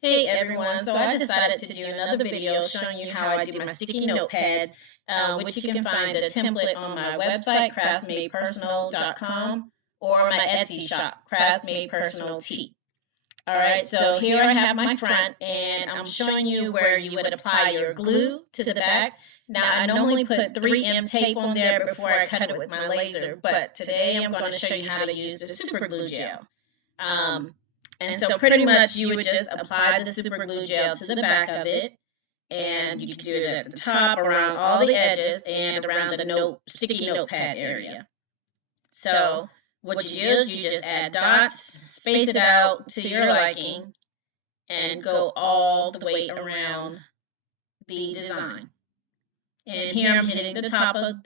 Hey everyone, so I decided to do another video showing you how I do my sticky notepads, which you can find the template on my website, craftsmadepersonal.com, or my Etsy shop, craftsmadepersonal. Alright, so here I have my front, and I'm showing you where you would apply your glue to the back. Now, I normally put 3M tape on there before I cut it with my laser, but today I'm going to show you how to use the super glue gel. And so pretty much you would just apply the super glue gel to the back of it, and you can do it at the top, around all the edges, and around the sticky notepad area. So what you do is you just add dots, space it out to your liking, and go all the way around the design. And here I'm hitting the top of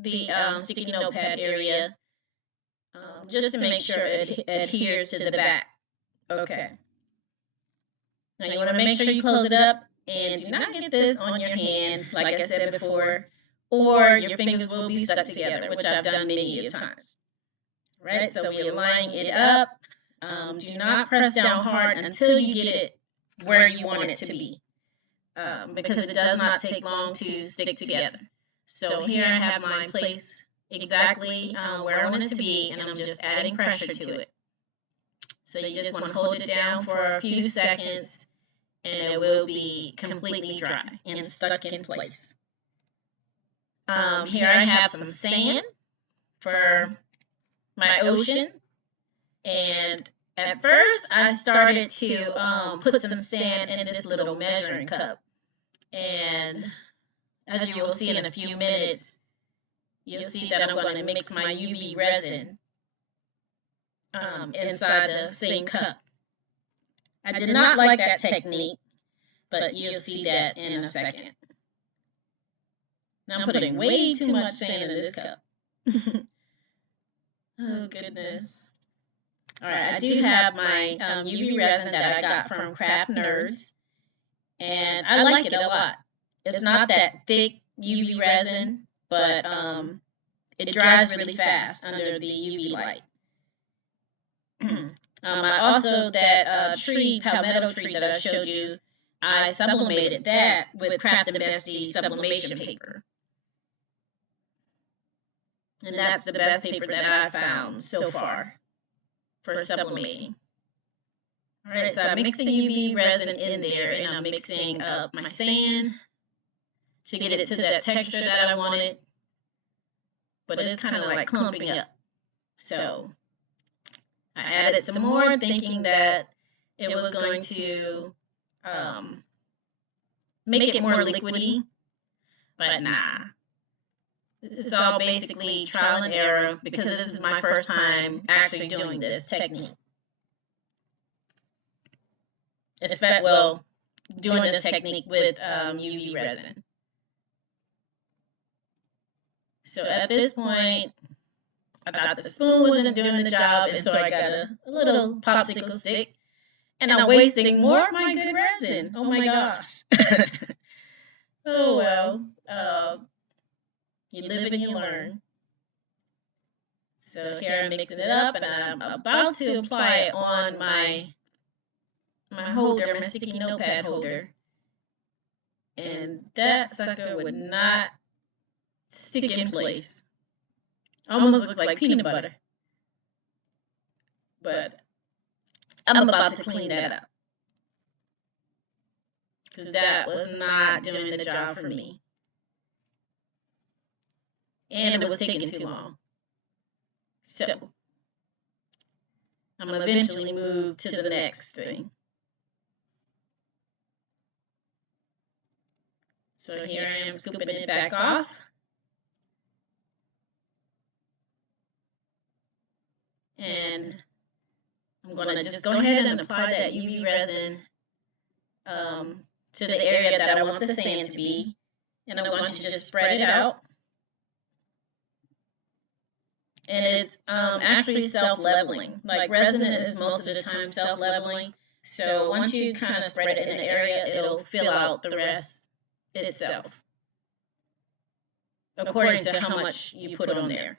the sticky notepad area just to make sure it adheres to the back. Okay. Now you want to make sure you close it up and do not get this on your hand, like I said before, or your fingers will be stuck together, which I've done many a times. Right, so we're lining it up. Do not press down hard until you get it where you want it to be, because it does not take long to stick together. So here I have mine placed exactly where I want it to be, and I'm just adding pressure to it. So you just want to hold it down for a few seconds, and it will be completely dry and stuck in place. Here I have some sand for my ocean, and at first I started to put some sand in this little measuring cup, and as you will see in a few minutes, you'll see that I'm going to mix my UV resin inside the same cup. I did not like that technique, but you'll see that in a second. Now I'm putting way too much sand in this cup. Oh goodness. Alright, I do have my UV resin that I got from Craft Nerds, and I like it a lot. It's not that thick UV resin, but it dries really fast under the UV light. I also, that palmetto tree that I showed you, I sublimated that with Craft and Bestie sublimation paper. And that's the best paper that I've found so far for sublimating. Alright, so I mixed the UV resin in there, and I'm mixing up my sand to get it to that texture that I wanted. But it's kind of like clumping up. So I added some more, thinking that it was going to make it more liquidy, but nah. It's all basically trial and error, because this is my first time actually doing this technique. Well, doing this technique with UV resin. So at this point, I thought the spoon wasn't doing the job, and so I got a little popsicle stick, and I'm wasting more of my good resin. Oh my gosh. Oh well, you live and you learn. So here I'm mixing it up, and I'm about to apply it on my holder, my sticky notepad holder, and that sucker would not stick in place. Almost looks like peanut butter. But I'm about to clean that up, because that was not doing the job for me. And it was taking too long. So I'm going to eventually move to the next thing. So here I am scooping it back off. And I'm going to just go ahead and apply that UV resin to the area that I want the sand to be. And I'm going to just spread it out. And it's actually self-leveling. Like, resin is most of the time self-leveling. So once you kind of spread it in an area, it'll fill out the rest itself, according to how much you put on there.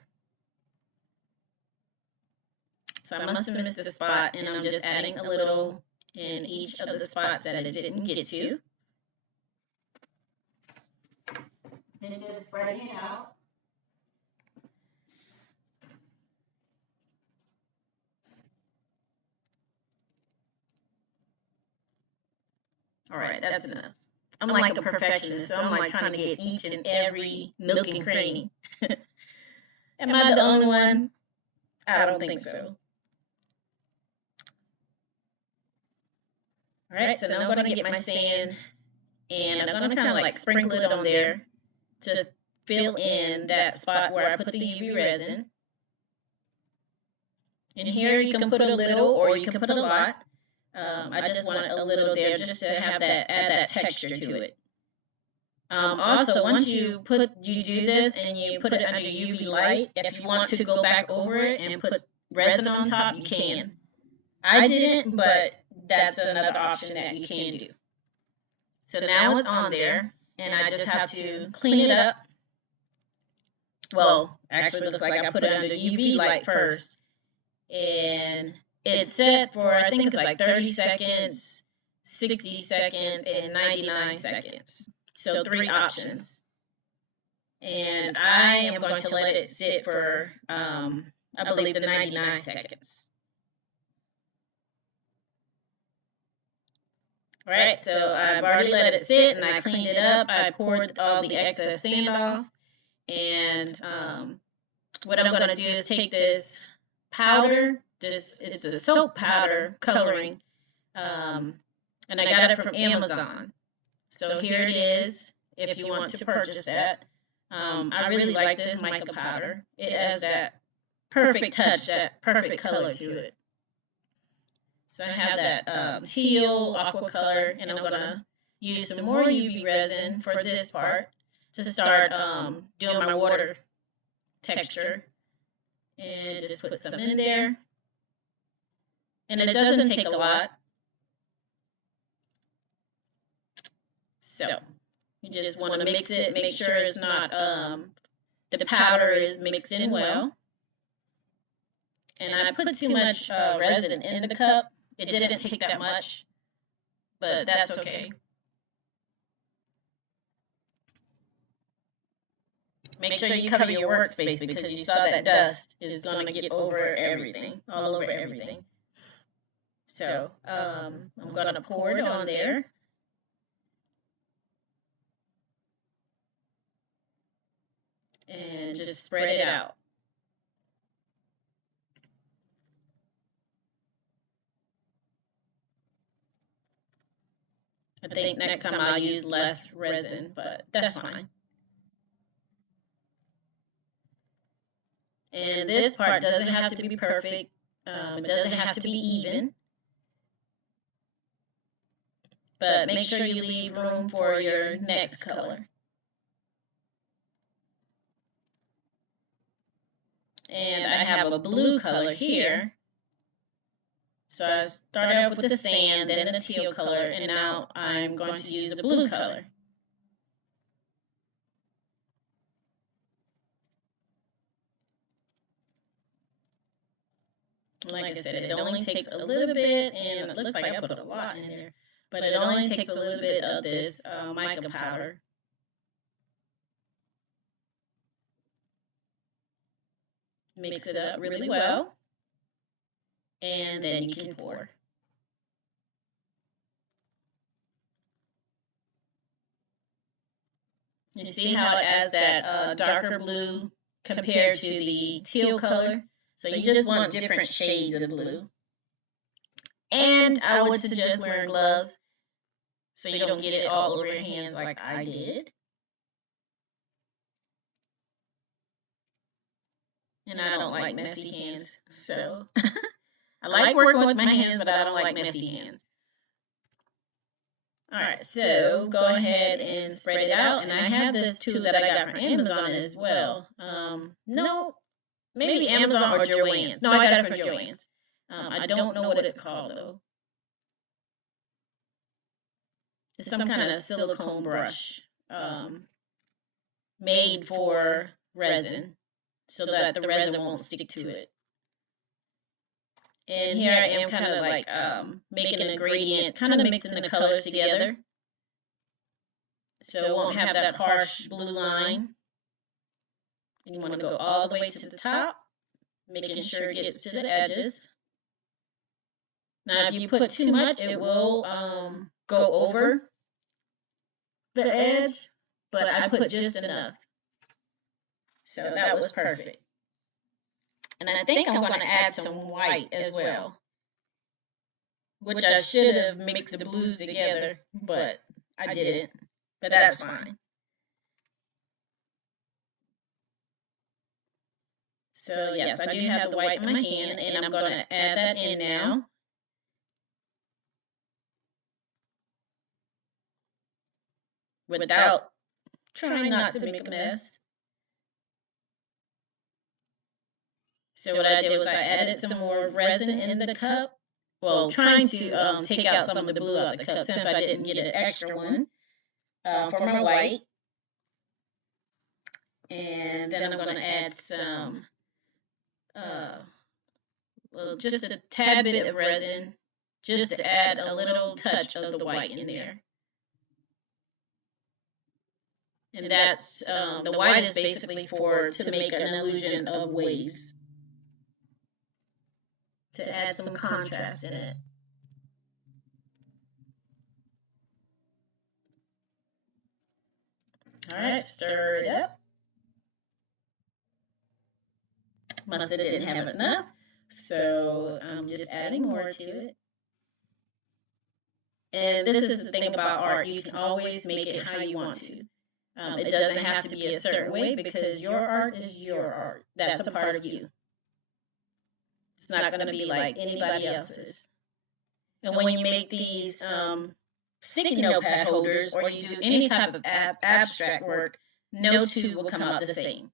So I must have missed the spot, and I'm just adding a little in each of the spots that it didn't get to. And just spreading it out. All right, that's enough. I'm like a perfectionist, so I'm like trying to get each and every nook and cranny. Am I the only one? I don't think so. All right, so now I'm going to get my sand, and I'm going to kind of like sprinkle it on there to fill in that spot where I put the UV resin. And here you can put a little or you can put a lot. I just want a little there just to have that, add that texture to it. Also, once you do this and you put it under UV light, if you want to go back over it and put resin on top, you can. I didn't, but that's another option that you can do. So now it's on there, and I just have to clean it up. Well, actually, it looks like I put it under UV light first, and it's set for, I think it's like 30 seconds, 60 seconds, and 99 seconds. So 3 options. And I am going to let it sit for, I believe, the 99 seconds. All right, so I've already let it sit, and I cleaned it up. I poured all the excess sand off. And what I'm going to do is take this powder, it's a soap powder coloring, and I got it from Amazon. So here it is, if you want to purchase that. I really like this mica powder. It has that perfect touch, that perfect color to it. So I have that teal aqua color, and I'm going to use some more UV resin for this part to start doing my water texture. And just put some in there. And it doesn't take a lot. So you just want to mix it, make sure it's not, the powder is mixed in well. And I put too much resin in the cup. It didn't take that much, but that's okay. Make sure you cover your workspace because you saw that dust is going to get over everything, all over everything. So I'm going to pour it on there. And just spread it out. I think next time I'll use less resin, but that's fine. And this part doesn't have to be perfect. It doesn't have to be even. But make sure you leave room for your next color. And I have a blue color here. So I started off with the sand, then the teal color, and now I'm going to use a blue color. Like I said, it only takes a little bit, and it looks like I put a lot in there, but it only takes a little bit of this mica powder. Mix it up really well, and then you can pour. You see how it adds that darker blue compared to the teal color? So you just want different shades of blue. And I would suggest wearing gloves so you don't get it all over your hands like I did. And I don't like messy hands, so I like working with my hands, but I don't like messy hands. All right, so go ahead and spread it out. And I have this tool that I got from Amazon as well. No, maybe Amazon or Joann's. No, I got it from Joann's. I don't know what it's called, though. It's some kind of silicone brush made for resin so that the resin won't stick to it. And here I am kind of like making a gradient, kind of mixing the colors together. So it won't have that harsh blue line. And you want to go all the way to the top, making sure it gets to the edges. Now, if you put too much, it will go over the edge, but I put just enough. So that was perfect. And I think I'm going to add some white as well, which I should have mixed the blues together, but I didn't. But that's fine. So yes, I do have the white in my hand, and I'm going to add that in now. Without trying not to make a mess. So what I did was I added some more resin in the cup. Well, trying to take out some of the blue out of the cup since I didn't get an extra one for my white. And then I'm going to add some, well, just a tad bit of resin, just to add a little touch of the white in there. And that's, the white is basically to make an illusion of waves. To add some contrast in it. Alright, stir it up. Mustard didn't have enough, so I'm just adding more to it. And this is the thing about art, you can always make it how you want to. It doesn't have to be a certain way because your art is your art. That's a part of you. It's not going to be like anybody else's. And when you make these sticky notepad holders or you do any type of abstract work, no two will come out the same.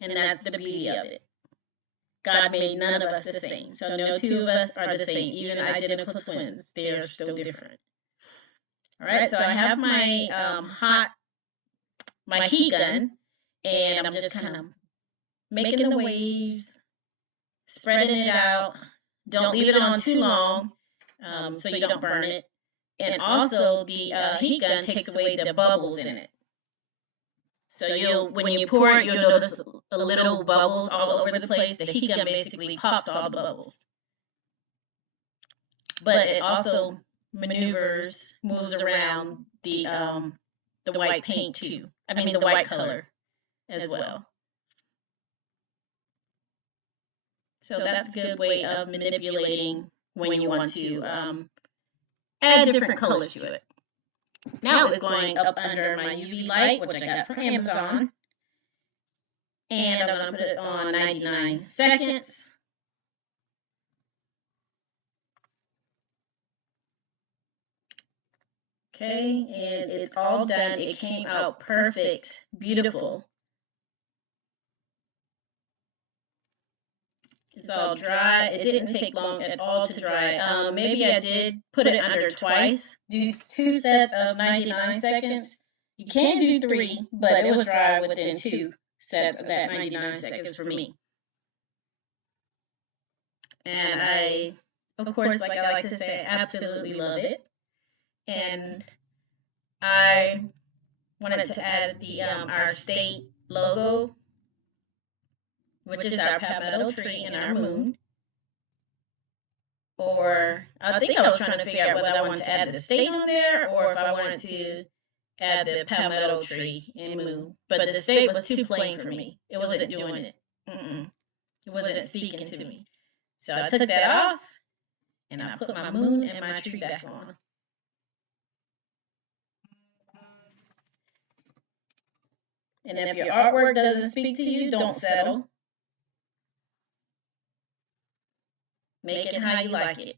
And that's the beauty of it. God made none of us the same. So no two of us are the same. Even identical twins, they are still different. All right, so I have my my heat gun, and I'm just kind of making the waves, spreading it out. Don't leave it on too long so you don't burn it. And also, the heat gun takes away the bubbles in it. So when you pour it, you'll notice a little bubbles all over the place. The heat gun basically pops all the bubbles. But it also moves around the white paint too. I mean the white color as well. So that's a good way of manipulating when you want to add different colors to it. Now it's going up under my UV light, which I got from Amazon. And I'm going to put it on 99 seconds. Okay, and it's all done. It came out perfect, beautiful. It's all dry. It didn't take long at all to dry. Maybe I did put it under twice. Do 2 sets of 99 seconds. You can do 3, but it was dry within 2 sets of that 99 seconds for me. And I, of course, like I like to say, absolutely love it. And I wanted to add the our state logo, which is our palmetto tree and our moon. Or I think I was trying to figure out whether I wanted to add the state on there or if I wanted to add the palmetto tree and moon. But the state was too plain for me. It wasn't doing it. It wasn't speaking to me. So I took that off and I put my moon and my tree back on. And if your artwork doesn't speak to you, don't settle. Make it how you like it.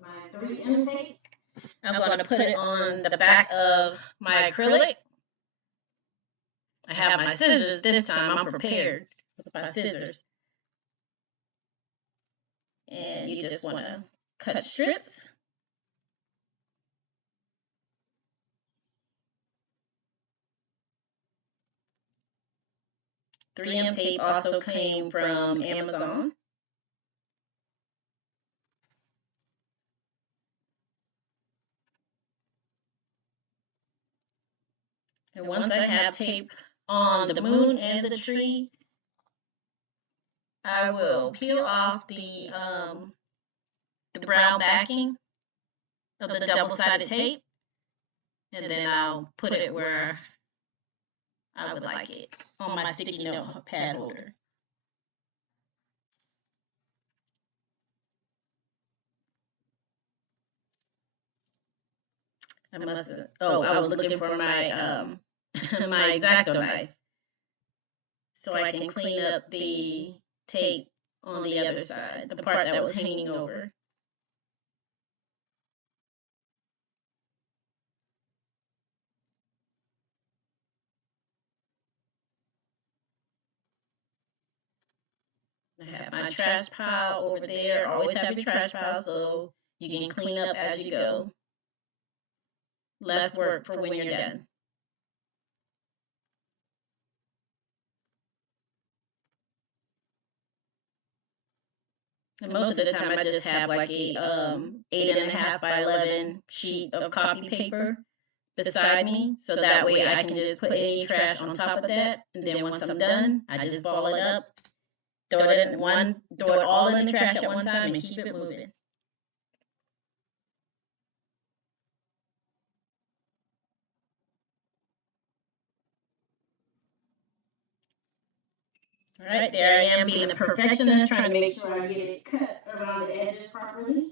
My 3M tape. I'm going to put it on the back of my acrylic. I have my scissors this time. I'm prepared with my scissors. And you just want to cut strips. 3M tape also came from Amazon. And once I have tape on the moon and the tree, I will peel off the brown backing of the double-sided tape, and then I'll put it where I would like it on my sticky note pad holder. I must have. Oh, I was looking for my my X-Acto knife so I can clean up the tape on the other side, the part that was hanging over. I have my trash pile over there. Always have your trash pile so you can clean up as you go. Less work for when you're done. And most of the time I just have like a 8.5 by 11 sheet of copy paper beside me, so that way I can just put any trash on top of that, and then once I'm done, I just ball it up, throw it all in the trash at one time, and keep it moving. All right, there I am being a perfectionist, trying to make sure I get it cut around the edges properly.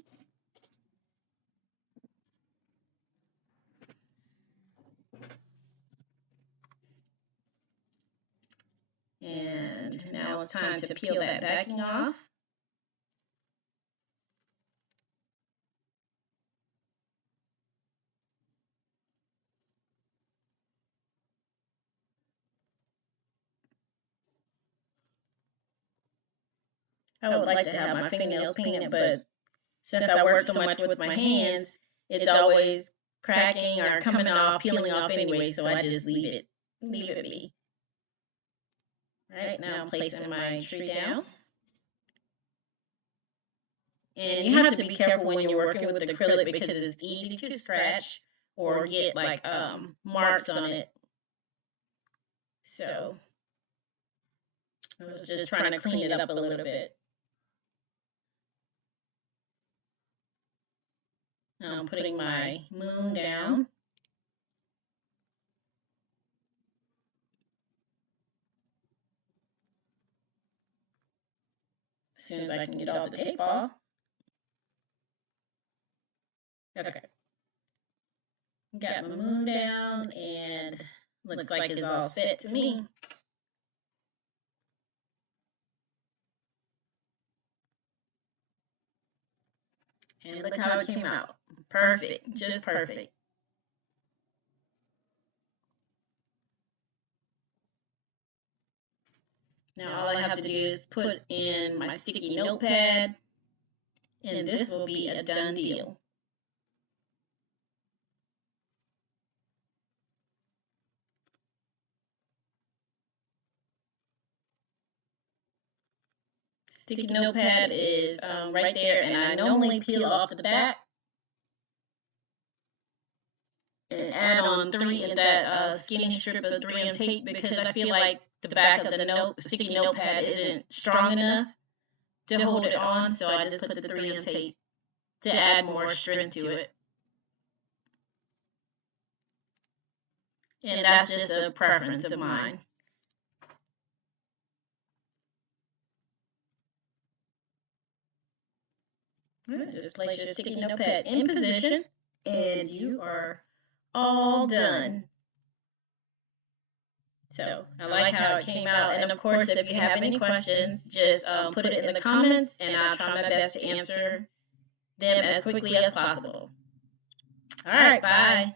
And now it's time to peel that backing off. I would like to have my fingernails painted, but since I work so much with my hands, it's always cracking or coming off, peeling off anyway, so I just leave it be. All right, now I'm placing my tree down. And you have to be careful when you're working with acrylic because it's easy to scratch or get like marks on it. So I was just trying to clean it up a little bit. Now I'm putting my moon down. As soon as I can get all the tape off. Okay. Got my moon down, and looks like it's all set to me. And look how it came out. Perfect, just perfect. Now all I have to do is put in my sticky notepad, and this will be a done deal. Sticky notepad is right there, and I normally peel off the back and add on that skinny strip of 3M tape because I feel like the back of the sticky notepad isn't strong enough to hold it on, so I just put the 3M tape to add more strength to it. And that's just a preference of mine. Just place your sticky notepad in position, and you are all done. So I like how it came out, and of course, if you have any questions, just put it in the comments, and I'll try my best to answer them as quickly as possible. All right, bye.